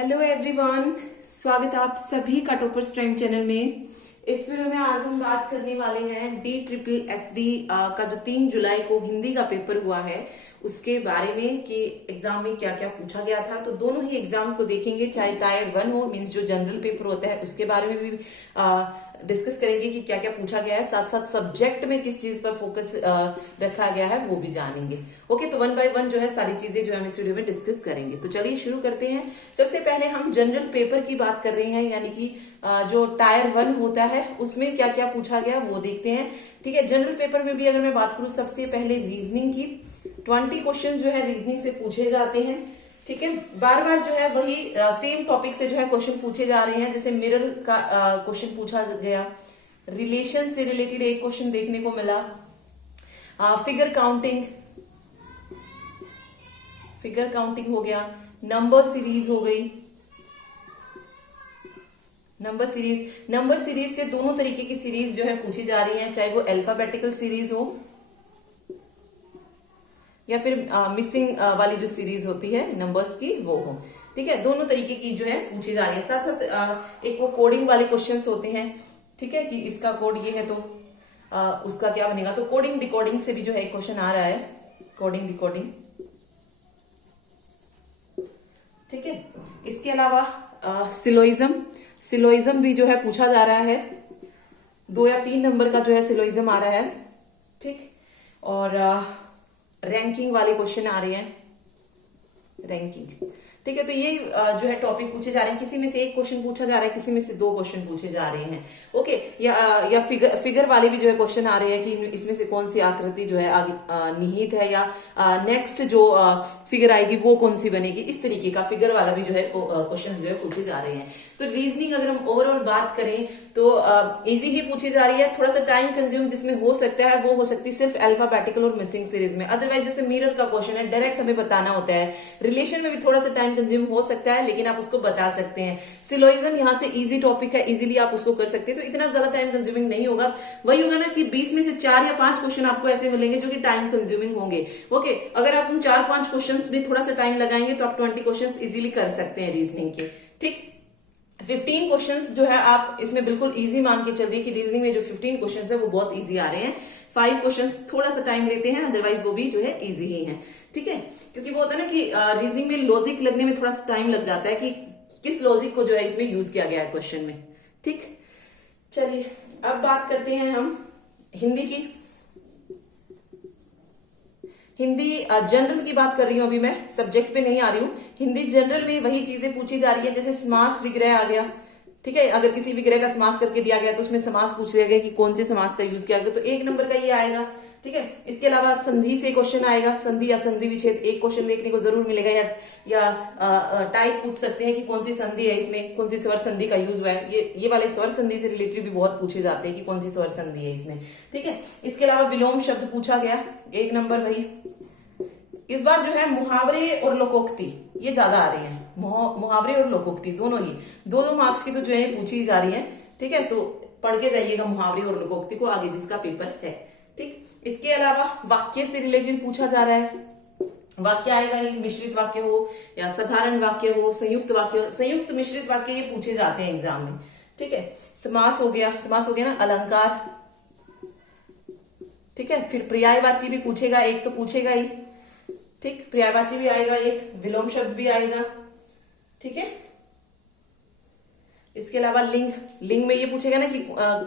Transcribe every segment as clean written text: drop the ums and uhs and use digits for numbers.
Hello everyone, स्वागत है आप सभी का टॉपर्स ट्रेंड चैनल में। इस वीडियो में आज हम बात करने वाले हैं DSSB का जो 3 जुलाई को हिंदी का पेपर हुआ है उसके बारे में कि एग्जाम में क्या क्या पूछा गया था। तो दोनों ही एग्जाम को देखेंगे, चाहे टायर 1 हो मींस जो जनरल पेपर होता है उसके बारे में भी डिस्कस करेंगे कि क्या क्या पूछा गया है, साथ साथ सब्जेक्ट में किस चीज पर फोकस रखा गया है वो भी जानेंगे। ओके, तो 1 बाय 1 जो है सारी चीजें जो हम इस वीडियो में डिस्कस करेंगे। तो चलिए शुरू करते हैं। सबसे पहले हम जनरल पेपर की बात कर रहे हैं, यानी कि जो टायर 1 होता है उसमें क्या क्या पूछा गया वो देखते हैं। ठीक है, जनरल पेपर में भी अगर मैं बात करूं, सबसे पहले रीजनिंग की 20 क्वेश्चन जो है रीजनिंग से पूछे जाते हैं। ठीक है, बार बार जो है वही सेम टॉपिक से जो है क्वेश्चन पूछे जा रहे हैं। जैसे मिरर का क्वेश्चन पूछा गया, रिलेशन से रिलेटेड एक क्वेश्चन देखने को मिला, फिगर काउंटिंग हो गया, नंबर सीरीज हो गई। नंबर सीरीज से दोनों तरीके की सीरीज जो है पूछी जा रही है, चाहे वो अल्फाबेटिकल सीरीज हो या फिर मिसिंग वाली जो सीरीज होती है नंबर्स की वो हो। ठीक है, दोनों तरीके की जो है पूछी जा रही है। साथ साथ एक वो कोडिंग वाले क्वेश्चंस होते हैं। ठीक है, कि इसका कोड ये है तो उसका क्या बनेगा। तो कोडिंग डिकोडिंग से भी जो है एक क्वेश्चन आ रहा है, कोडिंग डिकोडिंग। ठीक है, इसके अलावा सिलोइज्म भी जो है पूछा जा रहा है। 2 या 3 नंबर का जो है सिलोइज्म आ रहा है। ठीक, और रैंकिंग वाले क्वेश्चन आ रहे हैं, रैंकिंग। ठीक है, तो ये जो है टॉपिक पूछे जा रहे हैं। किसी में से एक क्वेश्चन पूछा जा रहा है, किसी में से 2 क्वेश्चन पूछे जा रहे हैं। ओके, या फिगर वाले भी जो है क्वेश्चन आ रहे हैं कि इसमें से कौन सी आकृति जो है आगे निहित है, या नेक्स्ट जो फिगर आएगी वो कौन सी बनेगी। इस तरीके का फिगर वाला भी जो है क्वेश्चन जो है पूछे जा रहे हैं। तो रीजनिंग अगर हम ओवरऑल बात करें तो इजी ही पूछी जा रही है। थोड़ा सा टाइम कंज्यूम जिसमें हो सकता है वो हो सकती है सिर्फ अल्फाबेटिकल और मिसिंग सीरीज में। अदरवाइज जैसे मिरर का क्वेश्चन है, डायरेक्ट हमें बताना होता है। रिलेशन में भी थोड़ा सा टाइम कंज्यूम हो सकता है, लेकिन आप उसको बता सकते हैं। सिलोइज्म यहाँ से इजी टॉपिक है, इजीली आप उसको कर सकते हैं, तो इतना ज्यादा टाइम कंज्यूमिंग नहीं होगा। वही होगा ना कि 20 में से 4 या 5 क्वेश्चन आपको ऐसे मिलेंगे जो कि टाइम कंज्यूमिंग होंगे। ओके, अगर आप उन 4-5 क्वेश्चन में थोड़ा सा टाइम लगाएंगे तो आप 20 क्वेश्चन इजीली कर सकते हैं रीजनिंग के। ठीक, 15 क्वेश्चंस जो है आप इसमें बिल्कुल इजी मान के चलिए कि रीजनिंग में जो 15 क्वेश्चंस है वो बहुत इजी आ रहे हैं। 5 क्वेश्चंस थोड़ा सा टाइम लेते हैं, अदरवाइज वो भी जो है इजी ही है। ठीक है, क्योंकि वो होता है ना कि रीजनिंग में लॉजिक लगने में थोड़ा सा टाइम लग जाता है कि किस लॉजिक को जो है इसमें यूज किया गया है क्वेश्चन में। ठीक, चलिए अब बात करते हैं हम हिंदी की। हिंदी जनरल की बात कर रही हूं, अभी मैं सब्जेक्ट पे नहीं आ रही हूं। हिंदी जनरल में वही चीजें पूछी जा रही है, जैसे समास विग्रह आ गया। ठीक है, अगर किसी विग्रह का समास करके दिया गया तो उसमें समास पूछ लिया गया कि कौन से समास का यूज किया गया, तो 1 नंबर का ये आएगा। ठीक है, इसके अलावा संधि से क्वेश्चन आएगा, संधि या संधि विच्छेद एक क्वेश्चन देखने को जरूर मिलेगा, या टाइप पूछ सकते हैं कि कौन सी संधि है, इसमें कौन सी स्वर संधि का यूज हुआ है। ये वाले स्वर संधि से रिलेटेड भी बहुत पूछे जाते हैं कि कौन सी स्वर संधि है इसमें। ठीक है, इसके अलावा विलोम शब्द पूछा गया, 1 नंबर वही। इस बार जो है मुहावरे और लोकोक्ति ये ज्यादा आ रही है, मुहावरे और लोकोक्ति दोनों ही 2-2 मार्क्स की तो जो है पूछी जा रही है। ठीक है, तो पढ़ के जाइएगा मुहावरे और लोकोक्ति को आगे जिसका पेपर है। ठीक, इसके अलावा वाक्य से रिलेटेड पूछा जा रहा है। वाक्य आएगा, ही मिश्रित वाक्य हो या साधारण वाक्य हो, संयुक्त वाक्य हो। संयुक्त मिश्रित वाक्य ये पूछे जाते हैं एग्जाम में। ठीक है, समास हो गया ना, अलंकार। ठीक है, फिर पर्यायवाची भी पूछेगा, एक तो पूछेगा ही। ठीक, पर्यायवाची भी आएगा, एक विलोम शब्द भी आएगा। ठीक है, इसके अलावा लिंग में ये पूछेगा ना कि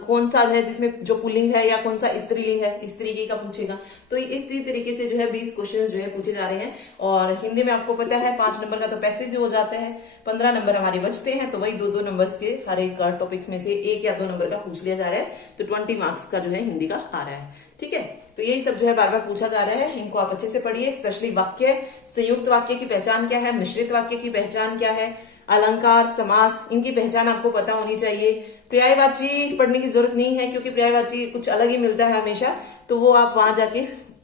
कौन सा है जिसमें जो पुल्लिंग है या कौन सा स्त्रीलिंग है, इस तरीके का पूछेगा। तो इस तरीके से जो है 20 क्वेश्चन जो है पूछे जा रहे हैं। और हिंदी में आपको पता है 5 नंबर का तो पैसेज हो जाता है, 15 नंबर हमारे बचते हैं, तो वही 2-2 नंबर्स के हर एक टॉपिक्स में से 1 या 2 नंबर का पूछ लिया जा रहा है। तो 20 मार्क्स का जो है हिंदी का आ रहा है। ठीक है, तो यही सब जो है बार बार पूछा जा रहा है, इनको आप अच्छे से पढ़िए। स्पेशली वाक्य, संयुक्त वाक्य की पहचान क्या है, मिश्रित वाक्य की पहचान क्या है, अलंकार, समास, इनकी पहचान आपको पता होनी चाहिए। पर्यायवाची पढ़ने की जरूरत नहीं है, क्योंकि पर्यायवाची कुछ अलग ही मिलता है हमेशा, तो वो आप वहां जाके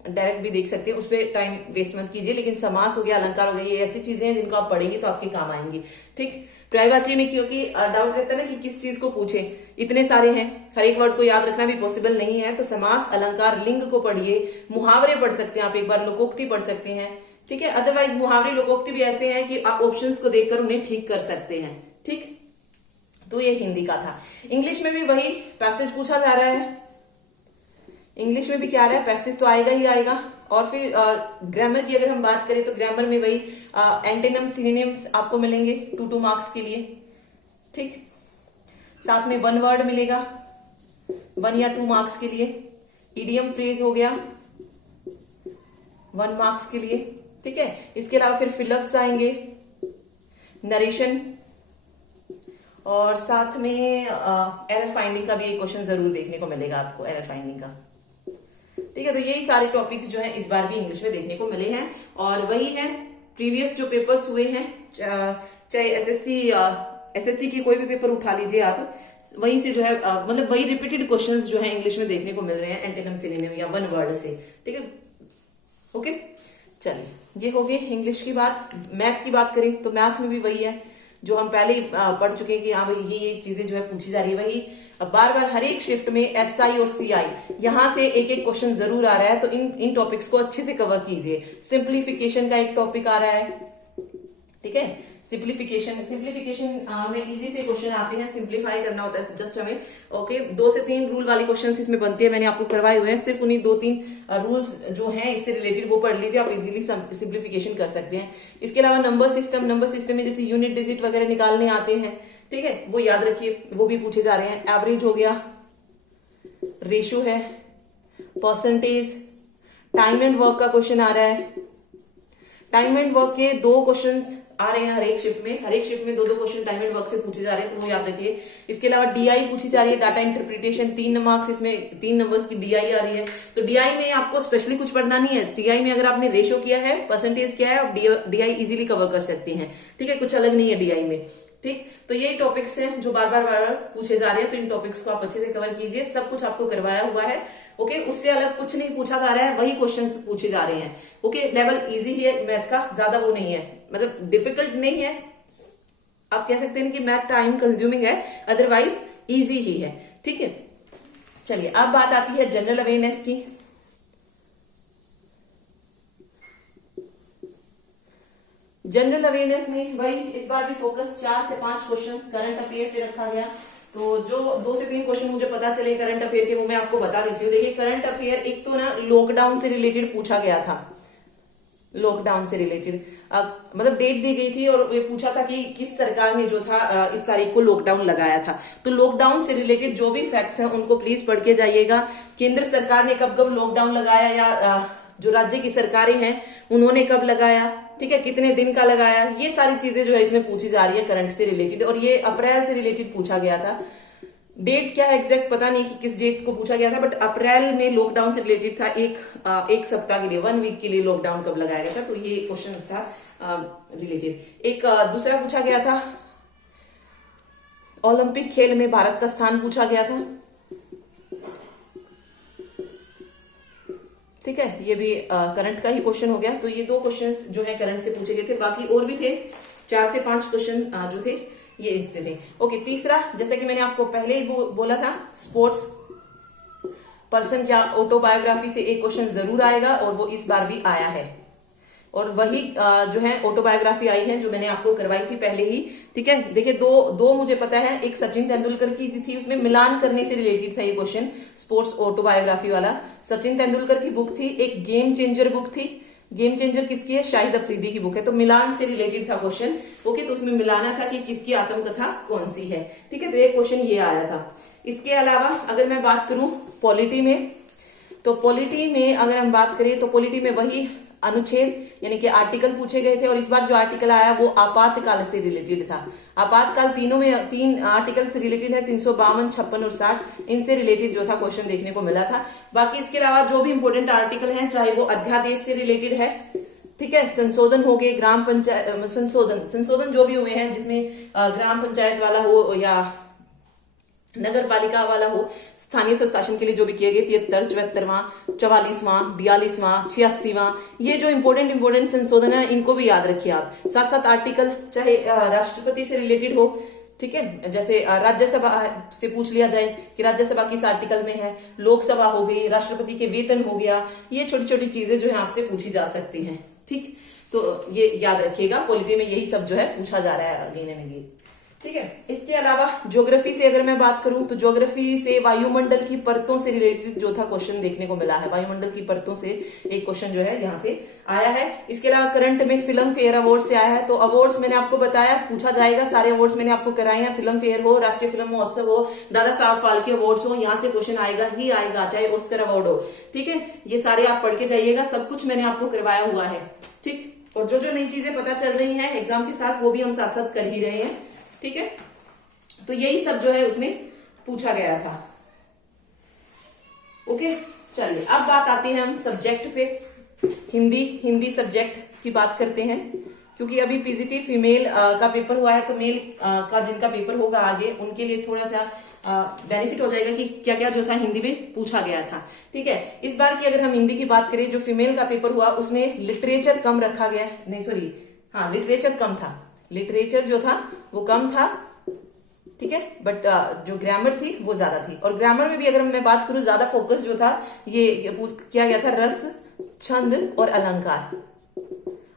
डायरेक्ट भी देख सकते हैं, उस पर टाइम वेस्ट मत कीजिए। लेकिन समास हो गया, अलंकार हो गया, ये ऐसी चीजें हैं जिनको आप पढ़ेंगे तो आपके काम आएंगी। ठीक, पर्यायवाची में क्योंकि डाउट रहता है ना कि किस चीज को पूछे, इतने सारे हैं, हर एक वर्ड को याद रखना भी पॉसिबल नहीं है। तो समास, अलंकार, लिंग को पढ़िए, मुहावरे पढ़ सकते हैं आप, एक बार लोकोक्ति पढ़ सकते हैं। ठीक है। अदरवाइज मुहावरे लोकोक्ति भी ऐसे हैं कि आप ऑप्शंस को देखकर उन्हें ठीक कर सकते हैं। ठीक, तो ये हिंदी का था। इंग्लिश में भी वही पैसेज पूछा जा रहा है। इंग्लिश में भी क्या आ रहा है, पैसेज तो आएगा ही आएगा। और फिर ग्रामर की अगर हम बात करें तो ग्रामर में वही एंटोनिम सिनोनिम्स आपको मिलेंगे 2 मार्क्स के लिए। ठीक, साथ में 1 वर्ड मिलेगा 1 या 2 मार्क्स के लिए। इडियम फ्रेज हो गया 1 मार्क्स के लिए। ठीक है, इसके अलावा फिर फिलअप्स आएंगे, नरेशन, और साथ में एरर फाइंडिंग का भी एक क्वेश्चन जरूर देखने को मिलेगा आपको, एरर फाइंडिंग का। ठीक है, तो यही सारे टॉपिक्स जो हैं इस बार भी इंग्लिश में देखने को मिले हैं। और वही है प्रीवियस जो पेपर्स हुए हैं, चाहे एसएससी की कोई भी पेपर उठा लीजिए आप, वहीं से जो है मतलब वही रिपीटेड क्वेश्चंस जो है इंग्लिश में देखने को मिल रहे हैं एंटोनिम सिनोनिम या 1 वर्ड से। ठीक है, ओके, चलिए ये हो गई इंग्लिश की बात। मैथ की बात करें तो मैथ में भी वही है जो हम पहले ही पढ़ चुके हैं कि हाँ भाई ये चीजें जो है पूछी जा रही है। वही बार बार हर एक शिफ्ट में एसआई और सीआई यहां से एक एक क्वेश्चन जरूर आ रहा है, तो इन टॉपिक्स को अच्छे से कवर कीजिए। सिंप्लीफिकेशन का एक टॉपिक आ रहा है। ठीक है, सिंप्लीफिकेशन में इजी से क्वेश्चन आते हैं, सिंप्लीफाई करना होता है जस्ट हमें। ओके, 2 से 3 रूल वाली क्वेश्चंस इसमें बनती है, मैंने आपको करवाए हुए हैं। सिर्फ उन्हीं 2-3 रूल्स जो हैं इससे रिलेटेड वो पढ़ लीजिए, आप इजीली सिंप्लीफिकेशन कर सकते हैं। इसके अलावा नंबर सिस्टम में जैसे यूनिट डिजिट वगैरह निकालने आते हैं, ठीक है, वो याद रखिए, वो भी पूछे जा रहे हैं। एवरेज हो गया, रेशो है, परसेंटेज, टाइम एंड वर्क का क्वेश्चन आ रहा है। टाइम एंड वर्क के 2 क्वेश्चंस आ रहे हैं हर एक शिफ्ट में 2-2 क्वेश्चन टाइम एंड वर्क से पूछे जा रहे हैं, तो वो याद रखिए। इसके अलावा डीआई पूछी जा रही है, डाटा इंटरप्रिटेशन, 3 मार्क्स, इसमें 3 नंबर्स की डीआई आ रही है। तो डीआई में आपको स्पेशली कुछ पढ़ना नहीं है। डीआई में अगर आपने रेशो किया है, परसेंटेज किया है, आप डीआई इजीली कवर कर सकते हैं। ठीक है, कुछ अलग नहीं है डीआई में। ठीक, तो यही टॉपिक्स हैं जो बार बार पूछे जा रहे हैं, तो इन टॉपिक्स को आप अच्छे से कवर कीजिए। सब कुछ आपको करवाया हुआ है। ओके, उससे अलग कुछ नहीं पूछा जा रहा है, वही क्वेश्चंस पूछे जा रहे हैं। ओके, लेवल इजी है मैथ का, ज्यादा वो नहीं है, मतलब डिफिकल्ट नहीं है। आप कह सकते हैं कि मैथ टाइम कंज्यूमिंग है, अदरवाइज इजी ही है। ठीक है, चलिए अब बात आती है जनरल अवेयरनेस की। जनरल अवेयरनेस में वही इस बार भी फोकस 4 से 5 क्वेश्चंस करंट अफेयर पे रखा गया। तो जो 2 से 3 क्वेश्चन मुझे पता चले करंट अफेयर के, वो मैं आपको बता देती हूँ। देखिए, करंट अफेयर एक तो ना लॉकडाउन से रिलेटेड पूछा गया था। लॉकडाउन से रिलेटेड मतलब डेट दी गई थी और ये पूछा था कि किस सरकार ने जो था इस तारीख को लॉकडाउन लगाया था। तो लॉकडाउन से रिलेटेड जो भी फैक्ट्स हैं उनको प्लीज पढ़ के जाइएगा। केंद्र सरकार ने कब कब लॉकडाउन लगाया, या जो राज्य की सरकारें हैं उन्होंने कब लगाया, ठीक है, कितने दिन का लगाया, ये सारी चीजें जो है इसमें पूछी जा रही है करंट से रिलेटेड। और ये अप्रैल से रिलेटेड पूछा गया था। डेट क्या है एग्जैक्ट पता नहीं कि किस डेट को पूछा गया था, बट अप्रैल में लॉकडाउन से रिलेटेड था। एक सप्ताह के लिए, 1 वीक के लिए लॉकडाउन कब लगाया गया था, तो ये क्वेश्चन था रिलेटेड। एक दूसरा पूछा गया था, ओलंपिक खेल में भारत का स्थान पूछा गया था। ठीक है, ये भी करंट का ही क्वेश्चन हो गया। तो ये 2 क्वेश्चंस जो है करंट से पूछे गए थे, बाकी और भी थे 4 से 5 क्वेश्चन जो थे ये इससे थे। ओके, तीसरा, जैसे कि मैंने आपको पहले ही बोला था, स्पोर्ट्स पर्सन या ऑटोबायोग्राफी से एक क्वेश्चन जरूर आएगा, और वो इस बार भी आया है। और वही जो है ऑटोबायोग्राफी आई है जो मैंने आपको करवाई थी पहले ही। ठीक है, देखिए दो मुझे पता है, एक सचिन तेंदुलकर की थी, उसमें मिलान करने से रिलेटेड था ये क्वेश्चन, स्पोर्ट्स ऑटोबायोग्राफी वाला। सचिन तेंदुलकर की बुक थी। एक गेम चेंजर बुक थी। गेम चेंजर किसकी है? शाहिद अफरीदी की बुक है। तो मिलान से रिलेटेड था क्वेश्चन। ओके, तो उसमें मिलाना था कि किसकी आत्मकथा कौन सी है। ठीक है, तो एक क्वेश्चन ये आया था। इसके अलावा अगर मैं बात करूं पॉलिटी में, तो पॉलिटी में अगर हम बात करें तो पॉलिटी में वही अनुच्छेद यानी कि आर्टिकल पूछे गए थे। और इस बार जो आर्टिकल आया वो आपातकाल से रिलेटेड था। आपातकाल तीनों में 3 आर्टिकल से रिलेटेड है, 352, 56 और 60। इनसे रिलेटेड जो था क्वेश्चन देखने को मिला था। बाकी इसके अलावा जो भी इंपोर्टेंट आर्टिकल हैं, चाहे वो अध्यादेश से रिलेटेड है, ठीक है, संशोधन हो गए, ग्राम पंचायत संशोधन जो भी हुए हैं, जिसमें ग्राम पंचायत वाला हो या नगर पालिका वाला हो, स्थानीय स्वशासन के लिए जो भी किए गए 73, 74वां, 44वां, 42वां, 86वां, ये जो इंपोर्टेंट संशोधन है इनको भी याद रखिए आप। साथ साथ आर्टिकल चाहे राष्ट्रपति से रिलेटेड हो, ठीक है, जैसे राज्यसभा से पूछ लिया जाए कि राज्यसभा किस आर्टिकल में है, लोकसभा हो गई, राष्ट्रपति के वेतन हो गया, ये छोटी छोटी चीजें जो है आपसे पूछी जा सकती हैं। ठीक, तो ये याद रखिएगा, पॉलिटी में यही सब जो है पूछा जा रहा है अगेन एंड अगेन। ठीक है, इसके अलावा ज्योग्राफी से अगर मैं बात करूं तो ज्योग्राफी से वायुमंडल की परतों से रिलेटेड जो था क्वेश्चन देखने को मिला है। वायुमंडल की परतों से एक क्वेश्चन जो है यहाँ से आया है। इसके अलावा करंट में फिल्म फेयर अवार्ड से आया है। तो अवार्ड्स मैंने आपको बताया पूछा जाएगा, सारे अवार्ड्स मैंने आपको कराए हैं, फिल्म फेयर हो, राष्ट्रीय फिल्म महोत्सव हो, दादा साहब फाल्के अवार्ड्स हो, यहाँ से क्वेश्चन आएगा ही आएगा, चाहे ऑस्कर अवार्ड हो। ठीक है, ये सारे आप पढ़ के जाइएगा, सब कुछ मैंने आपको करवाया हुआ है। ठीक, और जो जो नई चीजें पता चल रही है एग्जाम के साथ वो भी हम साथ साथ कर ही रहे हैं। ठीक है, तो यही सब जो है उसमें पूछा गया था। ओके, चलिए अब बात आती है हम सब्जेक्ट पे। हिंदी सब्जेक्ट की बात करते हैं, क्योंकि अभी पीजीटी फीमेल का पेपर हुआ है, तो मेल का जिनका पेपर होगा आगे उनके लिए थोड़ा सा बेनिफिट हो जाएगा कि क्या क्या जो था हिंदी में पूछा गया था। ठीक है, इस बार की अगर हम हिंदी की बात करें, जो फीमेल का पेपर हुआ उसमें लिटरेचर कम रखा गया, नहीं सॉरी, हाँ लिटरेचर कम था, लिटरेचर जो था वो कम था। ठीक है, बट जो ग्रामर थी वो ज्यादा थी। और ग्रामर में भी अगर मैं बात करूं, ज्यादा फोकस जो था ये किया गया था रस, छंद और अलंकार।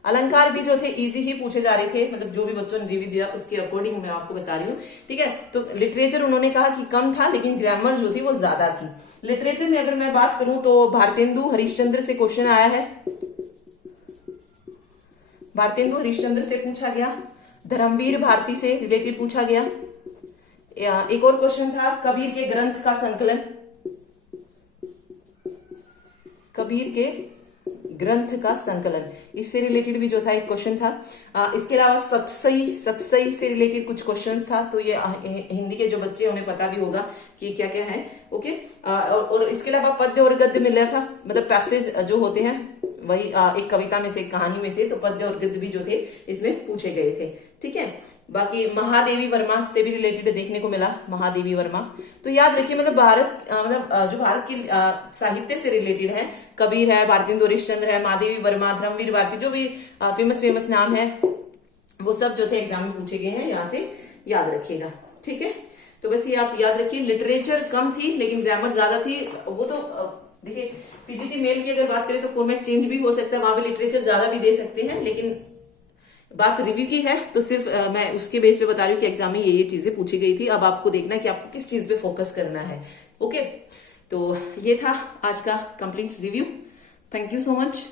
अलंकार भी जो थे इजी ही पूछे जा रहे थे, मतलब जो भी बच्चों ने रिव्यू दिया उसके अकॉर्डिंग मैं आपको बता रही हूँ। ठीक है, तो लिटरेचर उन्होंने कहा कि कम था, लेकिन ग्रामर जो थी वो ज्यादा थी। लिटरेचर में अगर मैं बात करूं तो भारतेंदु हरिश्चंद्र से क्वेश्चन आया है, भारतेंदु हरिश्चंद्र से पूछा गया, धर्मवीर भारती से रिलेटेड पूछा गया। एक और क्वेश्चन था कबीर के ग्रंथ का संकलन, कबीर के ग्रंथ का संकलन, इससे रिलेटेड भी जो था एक क्वेश्चन था। इसके अलावा सतसई से रिलेटेड कुछ क्वेश्चंस था, तो ये हिंदी के जो बच्चे उन्हें पता भी होगा कि क्या क्या है। ओके, और इसके अलावा पद्य और गद्य मिला था, मतलब पैसेज जो होते हैं वही एक कविता में से, एक कहानी में से, तो पद्य और गद्य भी जो थे इसमें पूछे गए थे। ठीक है, बाकी महादेवी वर्मा से भी रिलेटेड देखने को मिला, महादेवी वर्मा। तो याद रखिए, मतलब जो भारत की साहित्य से रिलेटेड है, कबीर है, भारतेंदु हरिश्चंद्र है, महादेवी वर्मा, धर्मवीर भारती, जो भी फेमस नाम है वो सब जो थे एग्जाम में पूछे गए हैं, यहाँ से याद रखिएगा। ठीक है, तो बस ये आप याद रखिए, लिटरेचर कम थी लेकिन ग्रामर ज्यादा थी। वो तो देखिए पीजीटी मेल की अगर बात करें तो फॉर्मेट चेंज भी हो सकता है, वहां पे लिटरेचर ज्यादा भी दे सकते हैं, लेकिन बात रिव्यू की है तो सिर्फ मैं उसके बेस पे बता रही हूँ कि एग्जाम में ये चीजें पूछी गई थी। अब आपको देखना है कि आपको किस चीज पे फोकस करना है। ओके, तो ये था आज का complete review. Thank you so much.